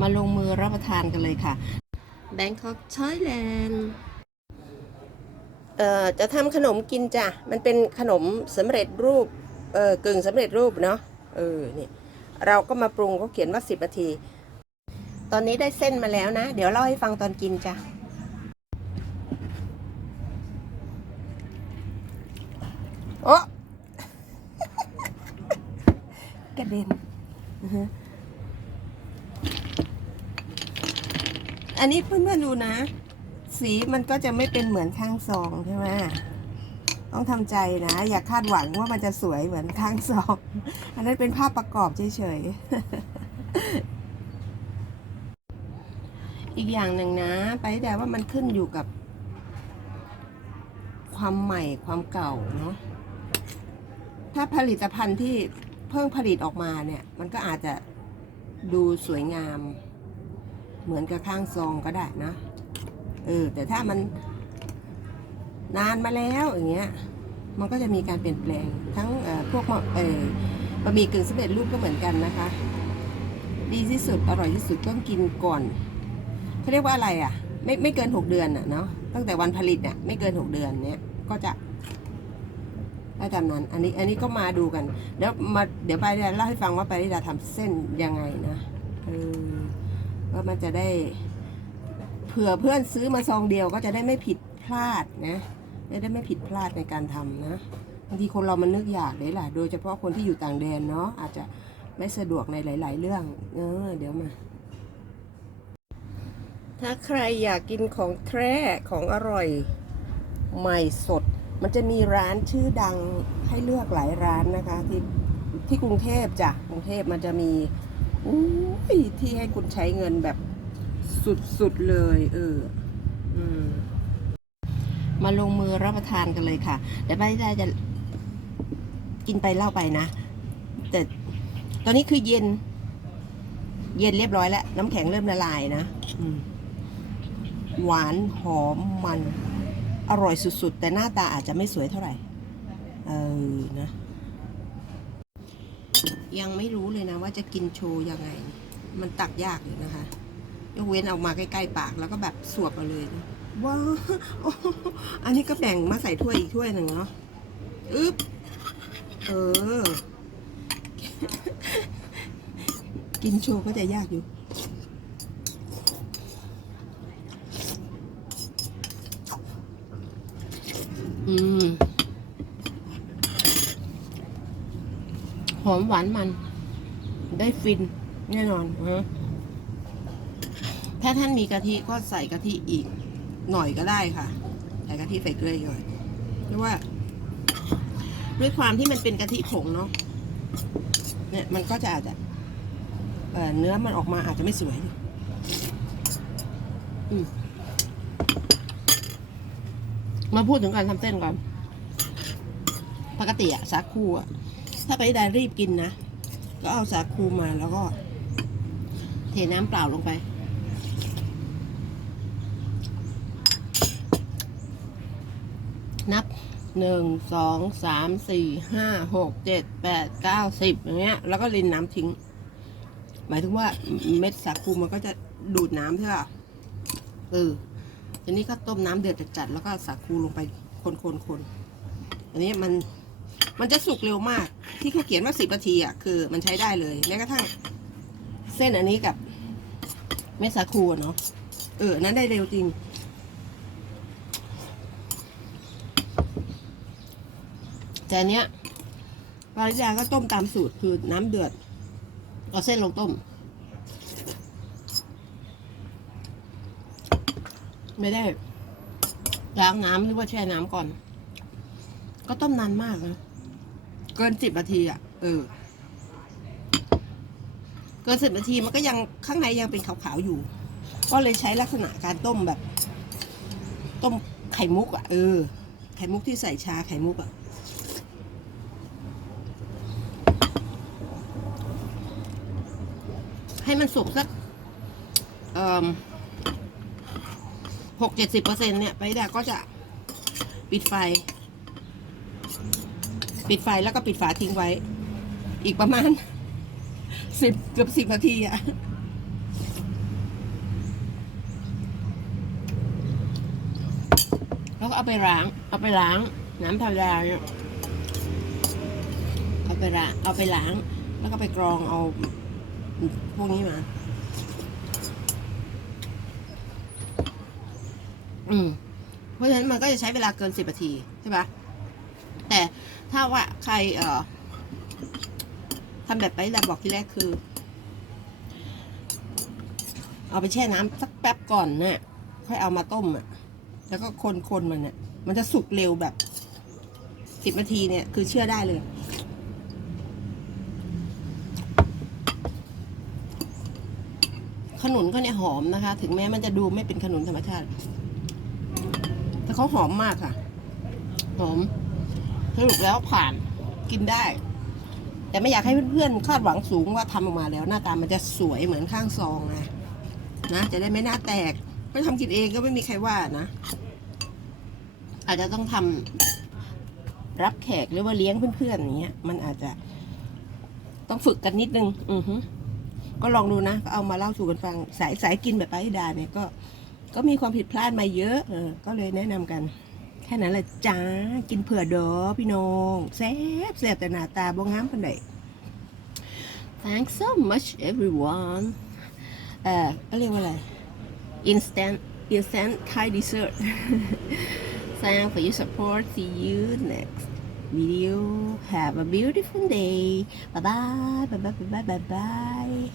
มาลงมือรับประทานกันเลยค่ะ Bangkok Thailand เอ่อจะทำขนมกินจ้ะ มันเป็นขนมสำเร็จรูป เออกึ่งสำเร็จรูปเนาะ เออ นี่ เราก็มาปรุงก็เขียนว่า 10 นาที ตอนนี้ได้เส้นมาแล้วนะ เดี๋ยวเล่าให้ฟังตอนกินจ้ะโอ้กระเด็น อันนี้เพื่อนๆดูนะ สีมันก็จะไม่เป็นเหมือนข้างซองใช่ไหมต้องทำใจนะ อย่าคาดหวังว่ามันจะสวยเหมือนข้างซอง อันนั้นเป็นภาพประกอบเฉยๆ อีกอย่างหนึ่งนะ ไปแต่ว่ามันขึ้นอยู่กับ ความใหม่ความเก่าเนาะถ้าผลิตภัณฑ์ที่เพิ่งผลิตออกมาเนี่ย มันก็อาจจะดูสวยงาม เหมือนกับข้างซองก็ได้นะเออแต่ถ้ามันนานมาแล้วอย่างเงี้ยมันก็จะมีการเปลี่ยนแปลงทั้งพวกเออบะหมี่กึ่งสำเร็จรูปก็เหมือนกันนะคะ ดีที่สุดอร่อยที่สุดต้องกินก่อนเขาเรียกว่าอะไรอะ ไม่ไม่เกินหกเดือนอะเนาะตั้งแต่วันผลิตเนี่ยไม่เกินหกเดือนเนี่ยก็จะได้ตามนั้น อันนี้อันนี้ก็มาดูกันเดี๋ยวมาเดี๋ยวไปเล่าให้ฟังว่าไปริดาทำเส้นยังไงนะเออ ว่ามันจะได้ เผื่อเพื่อนซื้อมาซองเดียวก็จะได้ไม่ผิดพลาดนะจะได้ไม่ผิดพลาดในการทำนะบางทีคนเรามันนึกอยากเลยล่ะโดยเฉพาะคนที่อยู่ต่างแดนเนาะอาจจะไม่สะดวกในหลาย ๆ เรื่อง เออ เดี๋ยวมา ถ้าใครอยากกินของแท้ของอร่อยใหม่สด มันจะมีร้านชื่อดังให้เลือกหลายร้านนะคะ ที่ที่กรุงเทพจ้ะกรุงเทพมันจะมี อุ้ยที่ให้คุณใช้เงินแบบสุดๆเลย เออ อืม มาลงมือรับประทานกันเลยค่ะเดี๋ยวไปได้จะกินไปเล่าไปนะ แต่ตอนนี้คือเย็น เย็นเรียบร้อยแล้ว น้ำแข็งเริ่มละลายนะหวานหอมมัน อร่อยสุดๆ แต่หน้าตาอาจจะไม่สวยเท่าไหร่ เออนะ ยังไม่รู้เลยนะ ว่าจะกินโชว์ยังไง มันตักยากอยู่นะคะ ยกเว้นออกมาใกล้ๆปากแล้วก็แบบสวบเอาเลยว้าวโอ้อันนี้ก็แบ่งมาใส่ถ้วยอีกถ้วยหนึ่งเนาะอึ๊บเออ กินโชว์ก็จะยากอยู่ อืม ห อมหวานมัน ได้ฟินแน่นอนฮะถ้าท่านมีกะทิก็ใส่กะทิอีกหน่อยก็ได้ค่ะ ใส่กะทิใส่เกลือหน่อยเพราะว่า ด้วยความที่มันเป็นกะทิผงเนาะเนี่ยมันก็จะอาจจะเเนื้อมันออกมาอาจจะไม่สวยอืมมาพูดถึงการทำเส้นก่อน ปกติอะสาคูอะ ถ้าไปได้รีบกินนะ ก็เอาสาคูมาแล้วก็ เทน้ำเปล่าลงไป นับหนึ่งสองสามสี่ห้าหกเจ็ดแปดเก้าสิบอย่างเงี้ย แล้วก็รินน้ำทิ้ง หมายถึงว่าเม็ดสาคูมันก็จะดูดน้ำใช่ป่ะเออทีนี้ก็ต้มน้ำเดือดจัดๆแล้วก็สาคูลงไปคนๆคนอันนี้มันมันจะสุกเร็วมาก ที่เขาเขียนว่าสิบนาทีอะคือมันใช้ได้เลยแม้กระทั่ง เส้นอันนี้กับเม็ดสาคูเนาะเออนั้นได้เร็วจริง แต่อันเนี้ยปลาริยาก็ต้มตามสูตรคือน้ำเดือด เอาเส้นลงต้ม ไม่ได้ล้างน้ำหรือว่าแช่น้ำก่อน ก็ต้มนานมากนะ เกินสิบนาทีอะ เออ เกินสิบนาทีมันก็ยังข้างในยังเป็นขาวๆอยู่ ก็เลยใช้ลักษณะการต้มแบบ ต้มไข่มุกอะ เออ ไข่มุกที่ใส่ชาไข่มุกอะให้มันสุกสักหกเจ็ดสิบเปอร์เซ็นเนี่ยไปดาก็จะปิดไฟ ปิดไฟแล้วก็ปิดฝาทิ้งไว้ อีกประมาณสิบเกือบสิบนาทีอะแล้วก็เอาไปล้าง เอาไปล้าง น้ำธรรมดาเนี่ยเอาไปล้างเอาไปล้าง แล้วก็ไปกรองเอาพวกนี้มา อืมเพราะฉะนั้นมันก็จะใช้เวลาเกินสิบนาทีใช่ปะ ถ้าว่าใครเอ่อทำแบบไปแบบบอกที่แรกคือ เอาไปแช่น้ำสักแป๊บก่อนเนี่ยค่อยเอามาต้มอะ แล้วก็คนคนมันเนี่ยมันจะสุกเร็วแบบสิบนาทีเนี่ย คือเชื่อได้เลยขนุนก็เนี่ยหอมนะคะ ถึงแม้มันจะดูไม่เป็นขนุนธรรมชาติ แต่เขาหอมมากค่ะ หอม สรุปแล้วผ่านกินได้ แต่ไม่อยากให้เพื่อนๆคาดหวังสูงว่าทำออกมาแล้วหน้าตามันจะสวยเหมือนข้างซองนะนะจะได้ไม่หน้าแตกไม่ทำกินเองก็ไม่มีใครว่านะ อาจจะต้องทำรับแขกหรือว่าเลี้ยงเพื่อนๆอย่างเงี้ย มันอาจจะต้องฝึกกันนิดนึง อือฮึก็ลองดูนะก็เอามาเล่าสู่กันฟังสายสายกินแบบป้าธิดาเนี่ยก็ ก็มีความผิดพลาดมาเยอะเออก็เลยแนะนำกัน ค่นั้นแหละจ้า กินเผื่อเดอพี่น้องแซ่บแซ่บแต่หน้าตาบ้งงามปันใด Thanks so much everyone เอ่อเรียกว่าอะไร instant instant Thai dessert Thanks for your support see you next video have a beautiful day bye bye bye bye bye bye bye